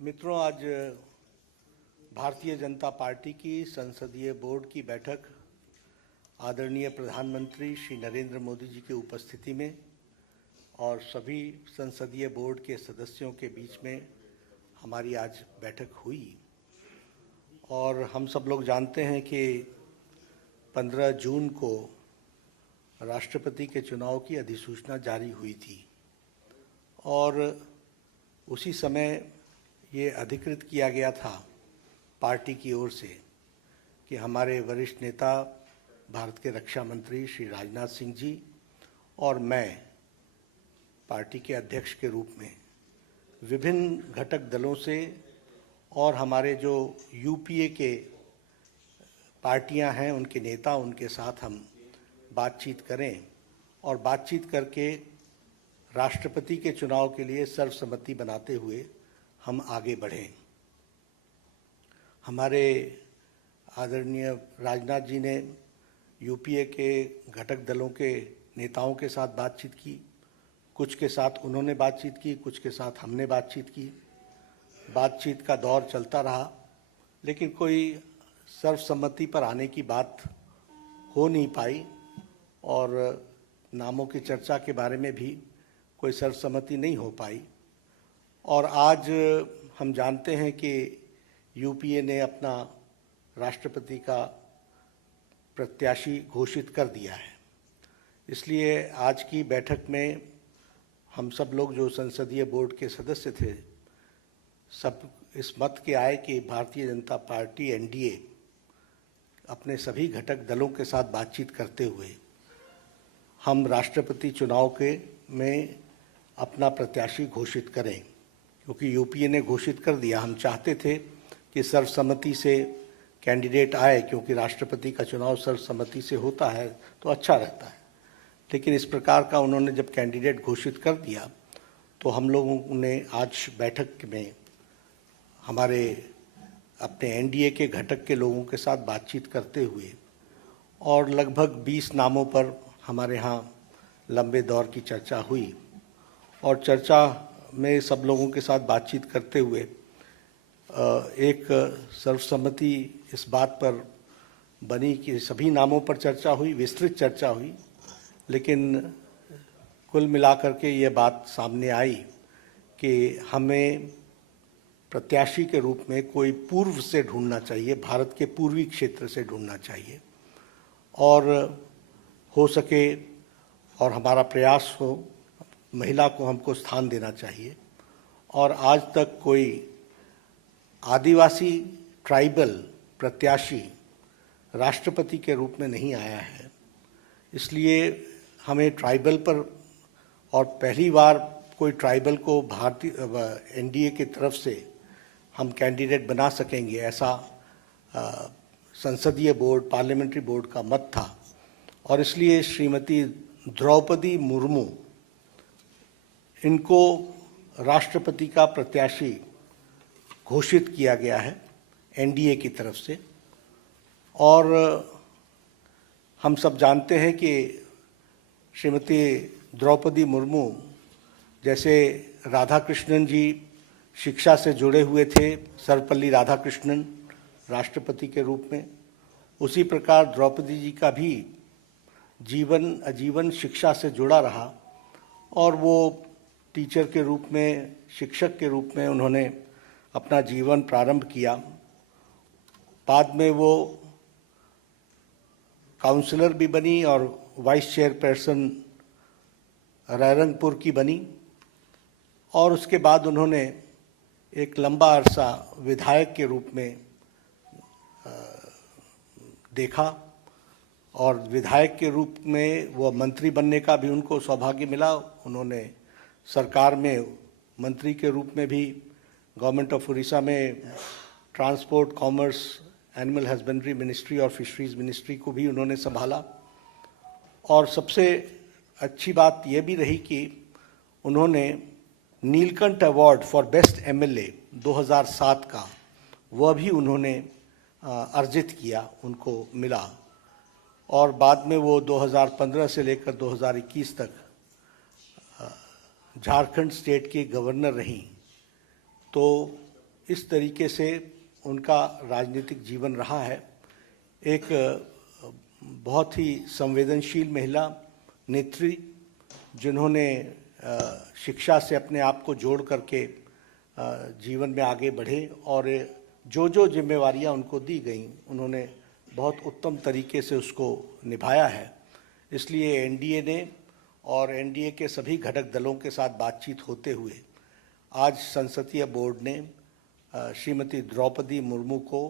मित्रों, आज भारतीय जनता पार्टी की संसदीय बोर्ड की बैठक आदरणीय प्रधानमंत्री श्री नरेंद्र मोदी जी की उपस्थिति में और सभी संसदीय बोर्ड के सदस्यों के बीच में हमारी आज बैठक हुई। और हम सब लोग जानते हैं कि 15 जून को राष्ट्रपति के चुनाव की अधिसूचना जारी हुई थी और उसी समय ये अधिकृत किया गया था पार्टी की ओर से कि हमारे वरिष्ठ नेता भारत के रक्षा मंत्री श्री राजनाथ सिंह जी और मैं पार्टी के अध्यक्ष के रूप में विभिन्न घटक दलों से और हमारे जो यूपीए के पार्टियां हैं उनके नेता उनके साथ हम बातचीत करें और बातचीत करके राष्ट्रपति के चुनाव के लिए सर्वसम्मति बनाते हुए हम आगे बढ़ें। हमारे आदरणीय राजनाथ जी ने यूपीए के घटक दलों के नेताओं के साथ बातचीत की, कुछ के साथ उन्होंने बातचीत की, कुछ के साथ हमने बातचीत की। बातचीत का दौर चलता रहा, लेकिन कोई सर्वसम्मति पर आने की बात हो नहीं पाई और नामों की चर्चा के बारे में भी कोई सर्वसम्मति नहीं हो पाई। और आज हम जानते हैं कि यूपीए ने अपना राष्ट्रपति का प्रत्याशी घोषित कर दिया है। इसलिए आज की बैठक में हम सब लोग जो संसदीय बोर्ड के सदस्य थे, सब इस मत के आए कि भारतीय जनता पार्टी एनडीए अपने सभी घटक दलों के साथ बातचीत करते हुए हम राष्ट्रपति चुनाव में अपना प्रत्याशी घोषित करें, क्योंकि यूपीए ने घोषित कर दिया। हम चाहते थे कि सर्वसम्मति से कैंडिडेट आए, क्योंकि राष्ट्रपति का चुनाव सर्वसम्मति से होता है तो अच्छा रहता है। लेकिन इस प्रकार का उन्होंने जब कैंडिडेट घोषित कर दिया तो हम लोगों ने आज बैठक में हमारे अपने एनडीए के घटक के लोगों के साथ बातचीत करते हुए और लगभग 20 नामों पर हमारे यहाँ लंबे दौर की चर्चा हुई और चर्चा में सब लोगों के साथ बातचीत करते हुए एक सर्वसम्मति इस बात पर बनी कि सभी नामों पर चर्चा हुई, विस्तृत चर्चा हुई, लेकिन कुल मिलाकर के ये बात सामने आई कि हमें प्रत्याशी के रूप में कोई पूर्व से ढूंढना चाहिए, भारत के पूर्वी क्षेत्र से ढूंढना चाहिए और हो सके और हमारा प्रयास हो महिला को हमको स्थान देना चाहिए। और आज तक कोई आदिवासी ट्राइबल प्रत्याशी राष्ट्रपति के रूप में नहीं आया है, इसलिए हमें ट्राइबल पर और पहली बार कोई ट्राइबल को भारतीय एनडीए की तरफ से हम कैंडिडेट बना सकेंगे, ऐसा संसदीय बोर्ड पार्लियामेंट्री बोर्ड का मत था। और इसलिए श्रीमती द्रौपदी मुर्मू इनको राष्ट्रपति का प्रत्याशी घोषित किया गया है एनडीए की तरफ से। और हम सब जानते हैं कि श्रीमती द्रौपदी मुर्मू जैसे राधाकृष्णन जी शिक्षा से जुड़े हुए थे, सर्वपल्ली राधाकृष्णन राष्ट्रपति के रूप में, उसी प्रकार द्रौपदी जी का भी जीवन आजीवन शिक्षा से जुड़ा रहा और वो टीचर के रूप में, शिक्षक के रूप में उन्होंने अपना जीवन प्रारंभ किया। बाद में वो काउंसलर भी बनी और वाइस चेयरपर्सन रायरंगपुर की बनी और उसके बाद उन्होंने एक लंबा अरसा विधायक के रूप में देखा और विधायक के रूप में वो मंत्री बनने का भी उनको सौभाग्य मिला। उन्होंने सरकार में मंत्री के रूप में भी गवर्नमेंट ऑफ उड़ीसा में transport, commerce, animal husbandry ministry और फिशरीज मिनिस्ट्री को भी उन्होंने संभाला। और सबसे अच्छी बात यह भी रही कि उन्होंने Neelkanth award for best MLA 2007 का वह भी उन्होंने अर्जित किया, उनको मिला। और बाद में वो 2015 से लेकर 2021 तक झारखंड स्टेट के गवर्नर रहीं। तो इस तरीके से उनका राजनीतिक जीवन रहा है। एक बहुत ही संवेदनशील महिला नेत्री, जिन्होंने शिक्षा से अपने आप को जोड़ करके जीवन में आगे बढ़े और जो जो जिम्मेवारियां उनको दी गई उन्होंने बहुत उत्तम तरीके से उसको निभाया है। इसलिए एनडीए ने और एनडीए के सभी घटक दलों के साथ बातचीत होते हुए आज संसदीय बोर्ड ने श्रीमती द्रौपदी मुर्मू को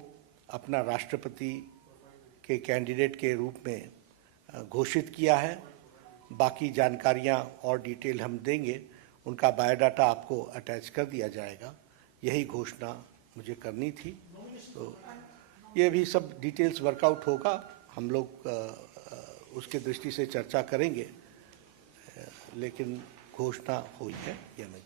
अपना राष्ट्रपति के कैंडिडेट के रूप में घोषित किया है। बाकी जानकारियां और डिटेल हम देंगे, उनका बायोडाटा आपको अटैच कर दिया जाएगा। यही घोषणा मुझे करनी थी। तो ये भी सब डिटेल्स वर्कआउट होगा, हम लोग उसके दृष्टि से चर्चा करेंगे, लेकिन घोषणा हुई है यह मैं